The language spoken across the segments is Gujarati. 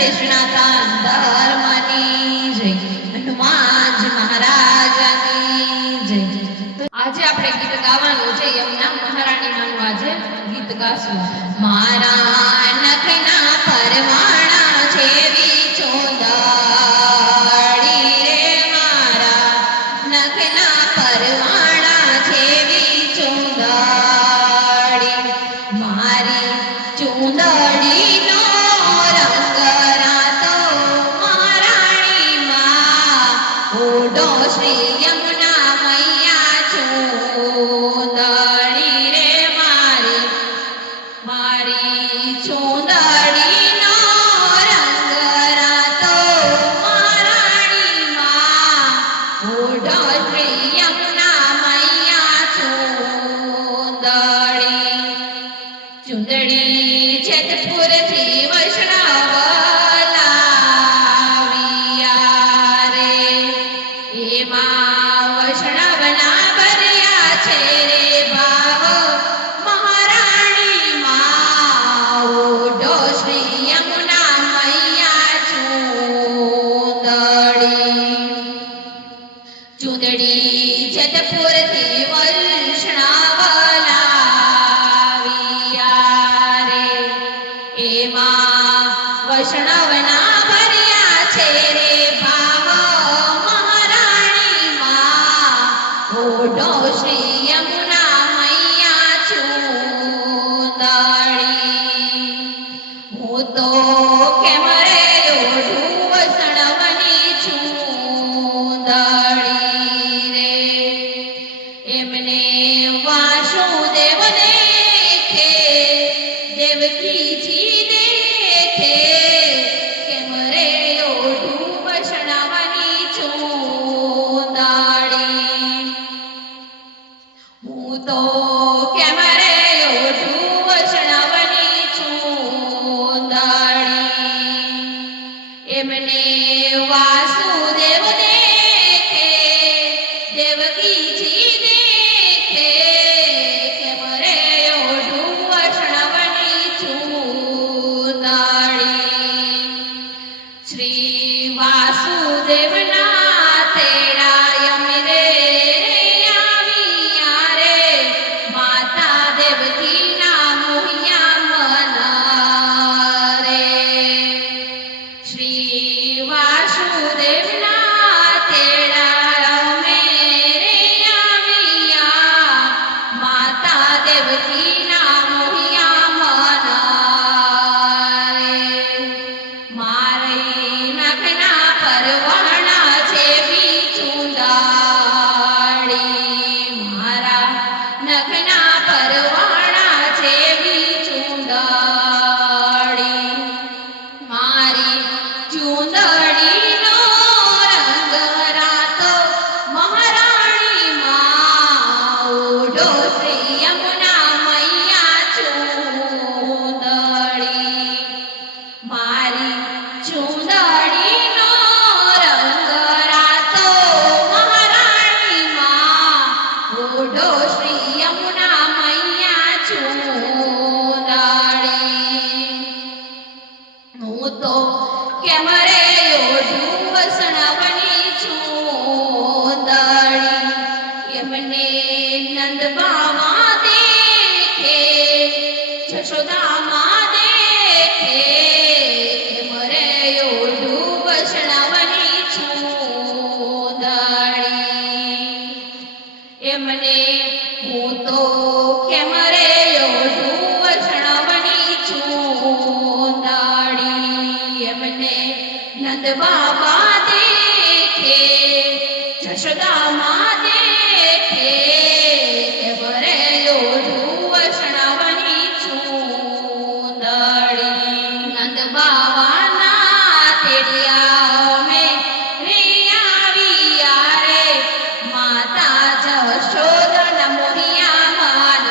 કૃષ્ણ ધર્મની જય, હનુમાનજી મહારાજની જય. આજે આપણે ગીત ગાવાનું છે. યમુના મહારાણીનું આજે ગીત ગાશું. મારા નખના પરવાણા જેવી ચોંદાડી રે, મારા નખના પરવાણા જેવી ચોંદાડી, મારી ચોંદડીનો રંગ રાતો મહારાણીમાં ઓઢો શ્રી યમુના મૈયા ચોંદડી રે, મારી ચોંદડીનો રંગ રાતો મહારાણીમાં ઓઢો શ્રી યમુના મૈયા ચોંદડી. ચુંદડી જેતપુરથી વૈષ્ણવ લાવ્યા રે, એમાં વૈષ્ણવના ભર્યા છે રે ભાવ મહારાણીમાં ઓઢો શ્રી યમુના મૈયા ચોંદડી. ચુંદડી જેતપુરથી વૈષ્ણવ લાવ્યા રે, એમાં વૈષ્ણવના ભર્યા છે રે ભાવ મહારાણીમાં ઓઢો શ્રી યમુના મૈયા ચોંદડી. હું તો કેમ રે ઓઢું વૈષ્ણવની ચોંદડી રે, એમને વાસુદેવ દેખે, દેવકીજી દેખે, કેમ રે ઓઢું વૈષ્ણવની ચોંદડી. હું તો કેમ રે ઓઢું વૈષ્ણવની ચોંદડી, એમને વાસુદેવ દેખે, દેવકીજી દેખે, કેમ રે ઓઢું વૈષ્ણવની ચોંદડી. શ્રી વાસુદેવના તેડા યમે રે આવ્યા રે, માતા દેવકીના મોહિયા મન રે. શ્રી વાસુદેવના તેડા યમે રે આવ્યા, માતા દેવકીના મોહિયા મન રે. મારી નખના પરવાણા જેવી ચોંદડી, મારા નખના પરવાણા જેવી ચોંદડી, મારી ચોંદડીનો રંગ રાતો મહારાણીમાં ઓઢો શ્રી યમુના મૈયા ચોંદડી. મારી ચોંદડીનો રંગ રાતો મહારાણીમાં ઓઢો શ્રી યમુના મૈયા ચોંદડી. હું તો કેમ રે ઓઢું વૈષ્ણવની ચોંદડી, એમને નંદ બાવા દેખે, જશોદામાં દેખે, કેમ રે ઓઢું વૈષ્ણવની ચોંદડી. એમને હું તો કેમ રે ઓઢું વૈષ્ણવની ચોંદડી, એમને નંદ બાબા દેખે, જશોદામાં દેખે, કેમ રે ઓઢું વૈષ્ણવની ચોંદડી. નંદ બાવાના તેડિયા અમે રે આવ્યા રે, માતા જશોદા મોહિયા મન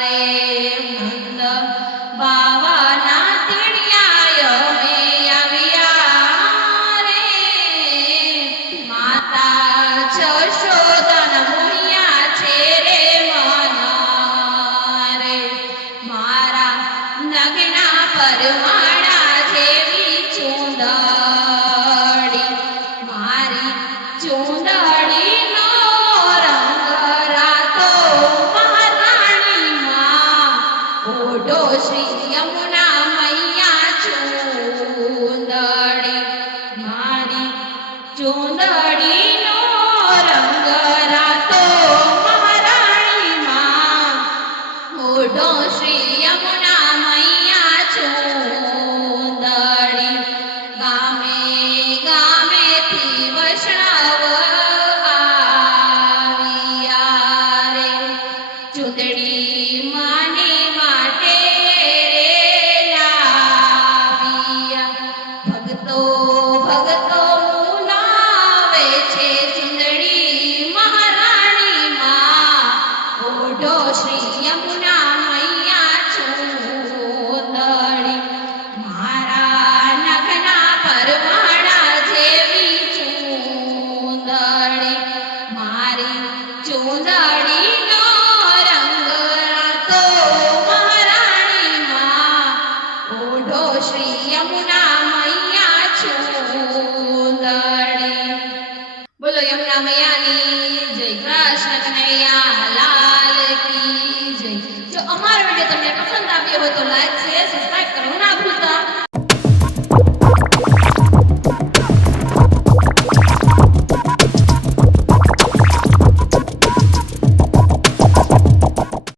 રે. નંદ બાવાના તેડિયા અમે આવ્યા રે, માતા જશોદા મોહિયા છે રે મન રે. મારા નગના પરવાણા છે અમારો વિડીયો તમને પસંદ આવ્યો હોય તો લાઈક શેર સબસ્ક્રાઇબ કરવાનું ના ભૂલતા.